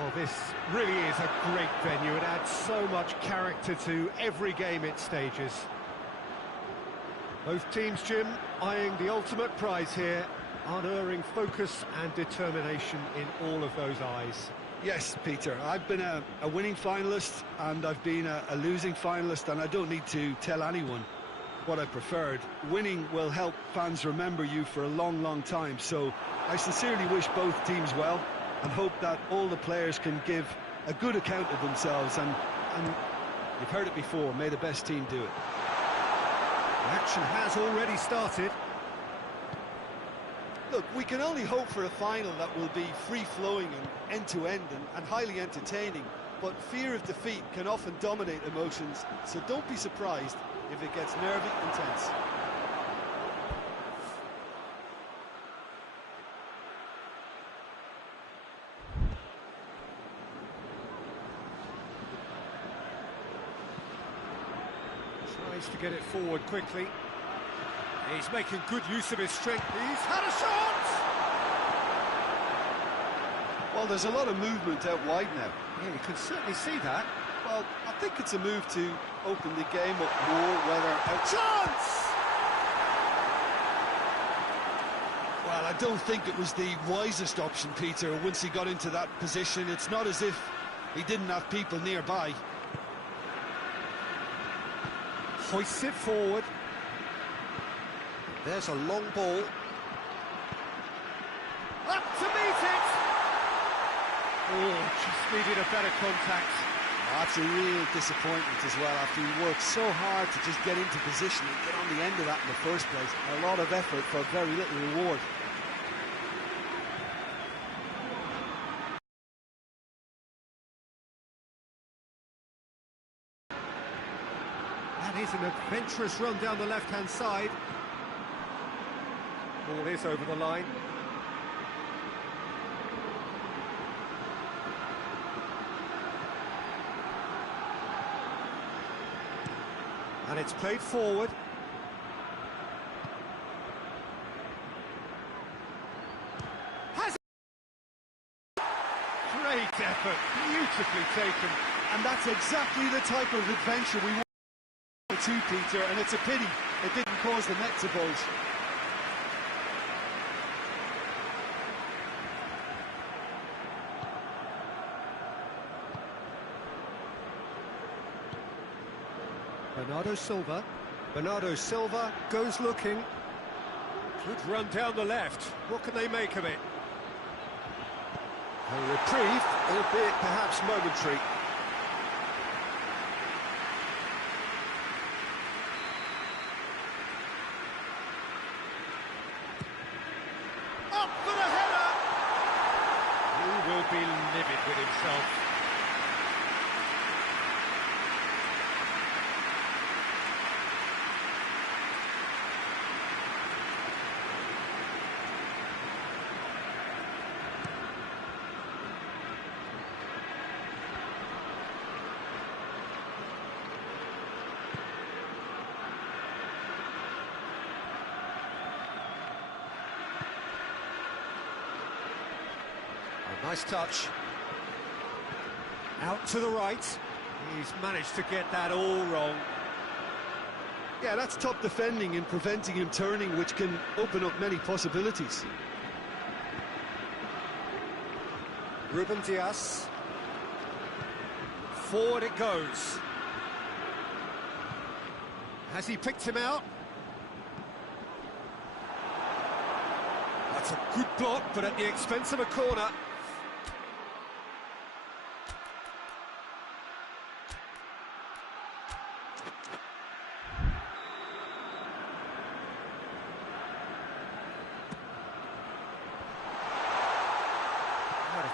Well, this really is a great venue. It adds so much character to every game it stages. Both teams, Jim, eyeing the ultimate prize here, unerring focus and determination in all of those eyes. Yes, Peter, I've been a winning finalist and I've been a losing finalist, and I don't need to tell anyone what I preferred. Winning will help fans remember you for a long, long time, so I sincerely wish both teams well and hope that all the players can give a good account of themselves, and you've heard it before, may the best team do it. The action has already started. Look, we can only hope for a final that will be free-flowing and end-to-end and highly entertaining, but fear of defeat can often dominate emotions, so don't be surprised if it gets nervy and tense. Tries to get it forward quickly. He's making good use of his strength. He's had a shot! Well, there's a lot of movement out wide now. Yeah, you can certainly see that. Well, I think it's a move to open the game up more, whether out... Chance! Well, I don't think it was the wisest option, Peter, once he got into that position. It's not as if he didn't have people nearby. Hoists it forward. There's a long ball. Up to meet it! Oh, just needed a better contact. That's a real disappointment as well, after he worked so hard to just get into position and get on the end of that in the first place. A lot of effort for very little reward. That is an adventurous run down the left-hand side. Ball is over the line. And it's played forward. Has it? Great effort, beautifully taken. And that's exactly the type of adventure we want to, Peter, and it's a pity it didn't cause the net to bulge. Bernardo Silva goes looking. Good run down the left. What can they make of it? A reprieve, albeit perhaps momentary. Up for the header! He will be livid with himself. Nice touch. Out to the right. He's managed to get that all wrong. Yeah, that's top defending and preventing him turning, which can open up many possibilities. Ruben Dias. Forward it goes. Has he picked him out? That's a good block, but at the expense of a corner.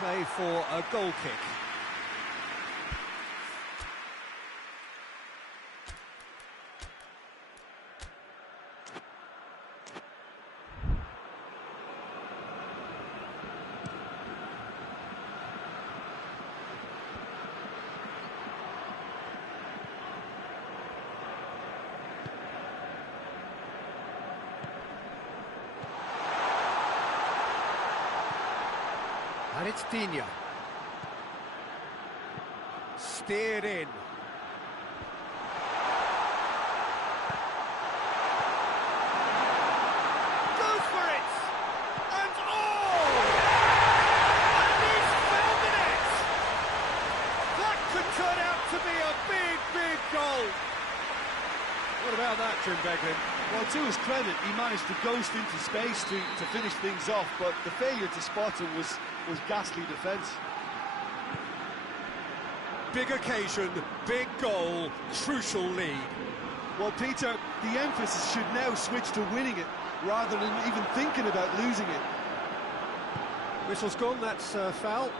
Play for a goal kick. And it's Digne. steered in. Goes for it! And oh! And he's found the net! That could turn out to be a big, big goal. What about that, Jim Beglin? Well, to his credit, he managed to ghost into space to finish things off, but the failure to spot him was ghastly defence. Big occasion, big goal, crucial lead. Well, Peter, the emphasis should now switch to winning it, rather than even thinking about losing it. Whistle's gone, that's foul.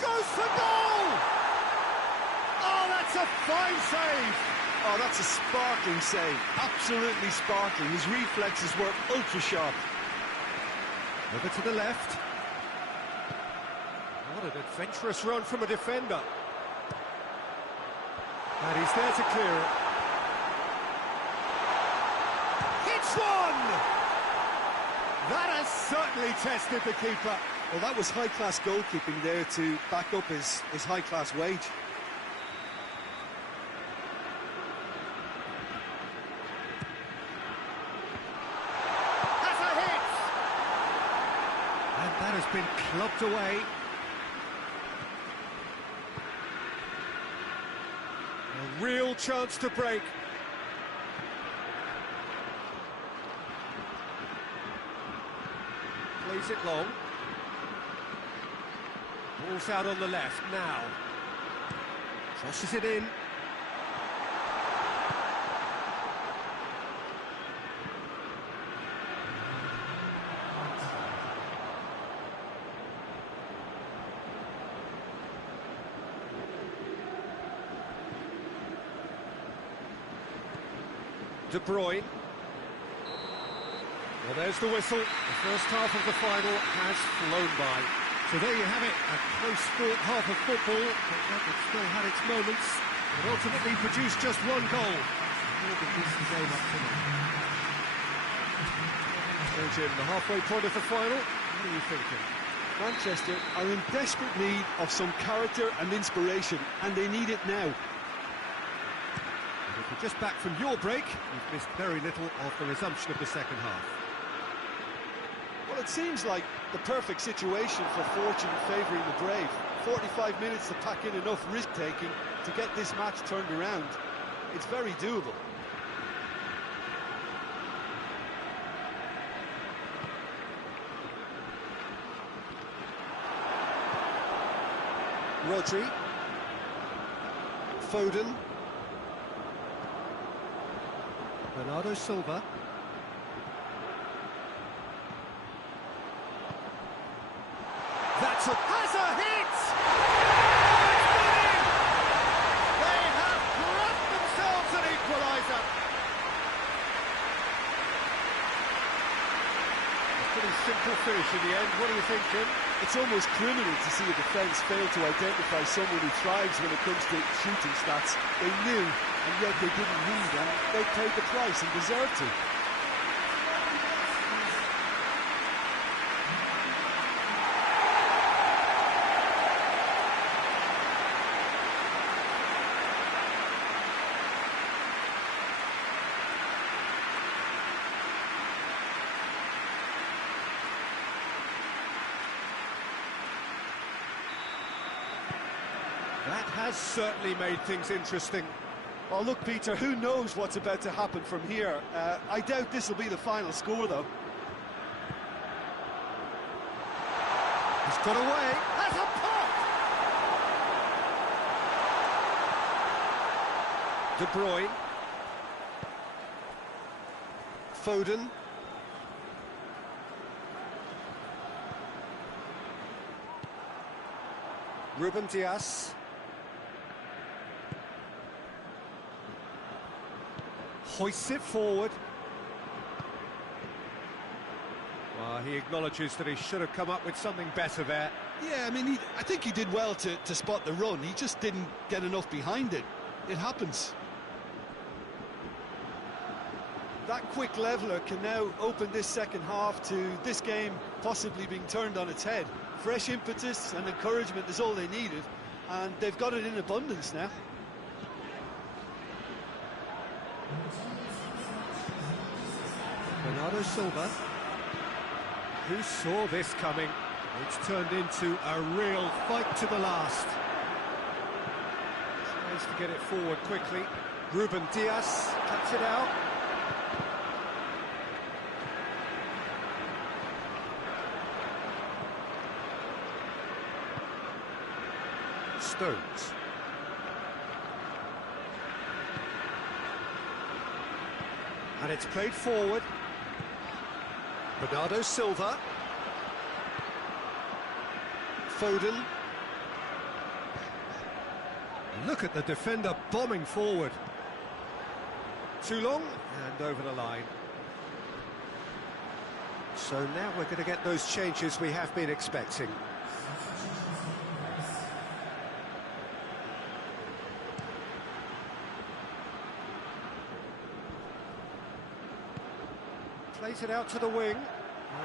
Goes for goal! Oh, that's a fine save! Oh, that's a sparkling save, absolutely sparkling. His reflexes were ultra sharp. Over to the left. What an adventurous run from a defender. And he's there to clear it. Hits one! That has certainly tested the keeper. Well, that was high-class goalkeeping there to back up his high-class wage. That's a hit! And that has been clubbed away. A real chance to break. Plays it long. Ball's out on the left now. Crosses it in. De Bruyne. Well, there's the whistle. The first half of the final has flown by. So there you have it, a close-fought half of football, but that had still had its moments, and ultimately produced just one goal. More than this game up tonight. So Jim, the halfway point of the final, what are you thinking? Manchester are in desperate need of some character and inspiration, and they need it now. If you're just back from your break, you've missed very little of the resumption of the second half. Well, it seems like the perfect situation for fortune favouring the brave. 45 minutes to pack in enough risk-taking to get this match turned around. It's very doable. Rodri. Foden. Bernardo Silva. That's has a hit! Oh, it's got in! They have grabbed themselves an equaliser. A pretty simple finish in the end. What do you think, Jim? It's almost criminal to see a defence fail to identify someone who thrives when it comes to shooting stats. They knew, and yet they didn't need, and they paid the price and deserved to. That has certainly made things interesting. Well, look, Peter, who knows what's about to happen from here? I doubt this will be the final score, though. He's got away. That's a pop! De Bruyne. Foden. Ruben Dias. Hoists it forward. Well, he acknowledges that he should have come up with something better there. Yeah, I mean, I think he did well to spot the run. He just didn't get enough behind it. It happens. That quick leveller can now open this second half to this game possibly being turned on its head. Fresh impetus and encouragement is all they needed, and they've got it in abundance now. Bernardo Silva. Who saw this coming? It's turned into a real fight to the last. Tries to get it forward quickly. Ruben Diaz cuts it out. Stones. And it's played forward. Bernardo Silva. Foden. Look at the defender bombing forward. Too long and over the line. So now we're going to get those changes we have been expecting. Plays it out to the wing.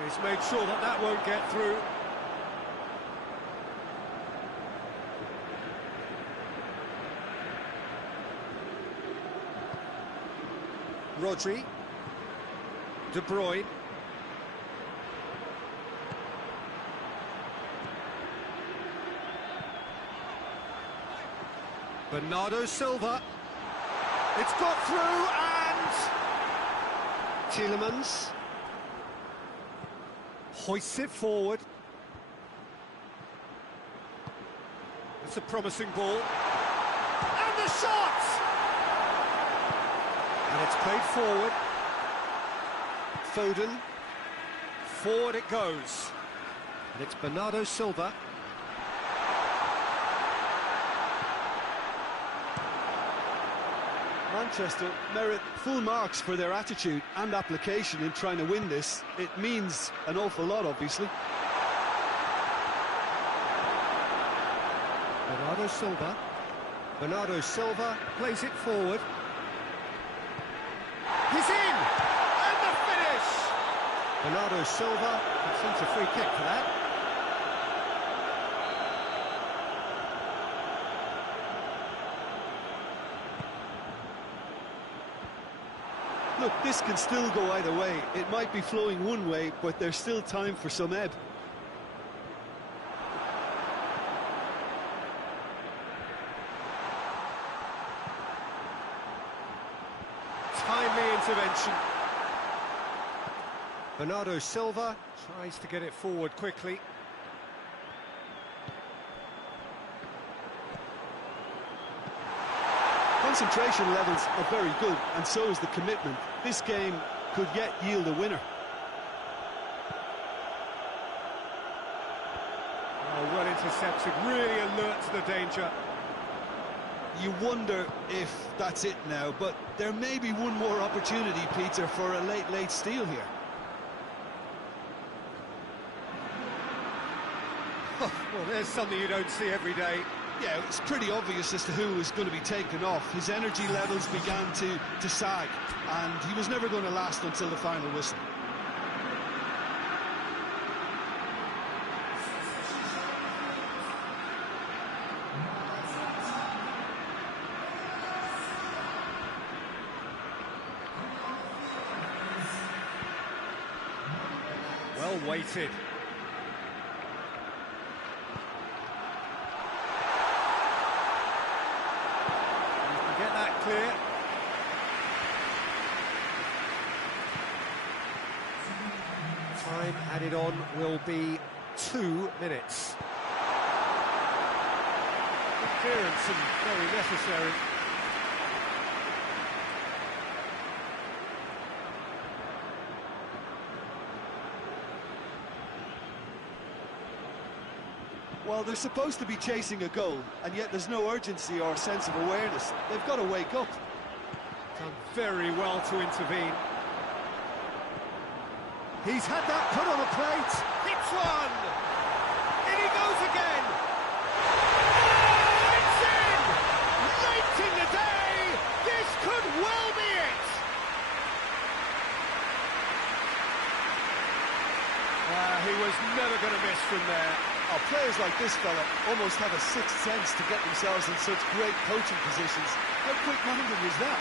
He's made sure that that won't get through. Rodri. De Bruyne. Bernardo Silva. It's got through and... Tielemans. Hoists it forward. It's a promising ball. And the shot! And it's played forward. Foden. Forward it goes. And it's Bernardo Silva. Manchester merit full marks for their attitude and application in trying to win this. It means an awful lot, obviously. Bernardo Silva. Bernardo Silva plays it forward. He's in! And the finish! Bernardo Silva conceds a free kick for that. Look, this can still go either way. It might be flowing one way, but there's still time for some ebb. Timely intervention. Bernardo Silva tries to get it forward quickly. Concentration levels are very good, and so is the commitment. This game could yet yield a winner. Oh, well intercepted, really alert to the danger. You wonder if that's it now, but there may be one more opportunity, Peter, for a late steal here. Oh, well, there's something you don't see every day. Yeah, it's pretty obvious as to who was going to be taken off. His energy levels began to sag, and he was never going to last until the final whistle. Well weighted. Get that clear. Time added on will be 2 minutes. Good clearance and very necessary. Well, they're supposed to be chasing a goal, and yet there's no urgency or sense of awareness. They've got to wake up. Done very well to intervene. He's had that put on a plate. Hits one! In he goes again! Oh, it's in! Late in the day! This could well be it! He was was never going to miss from there. Oh, players like this fella almost have a sixth sense to get themselves in such great coaching positions. How quick-minded was that?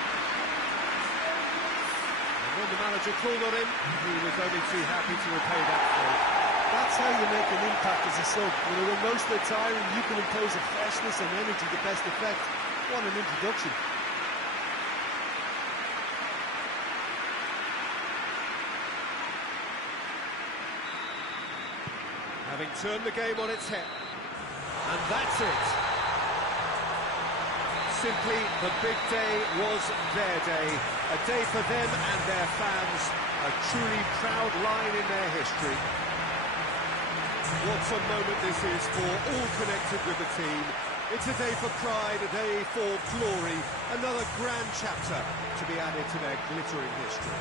And when the manager called on him, he was only too happy to repay that fee. That's how you make an impact as a sub. When most are tiring, you can impose a freshness and energy to best effect. What an introduction. Having turned the game on its head. And that's it. Simply, the big day was their day. A day for them and their fans. A truly proud line in their history. What a moment this is for all connected with the team. It's a day for pride, a day for glory. Another grand chapter to be added to their glittering history.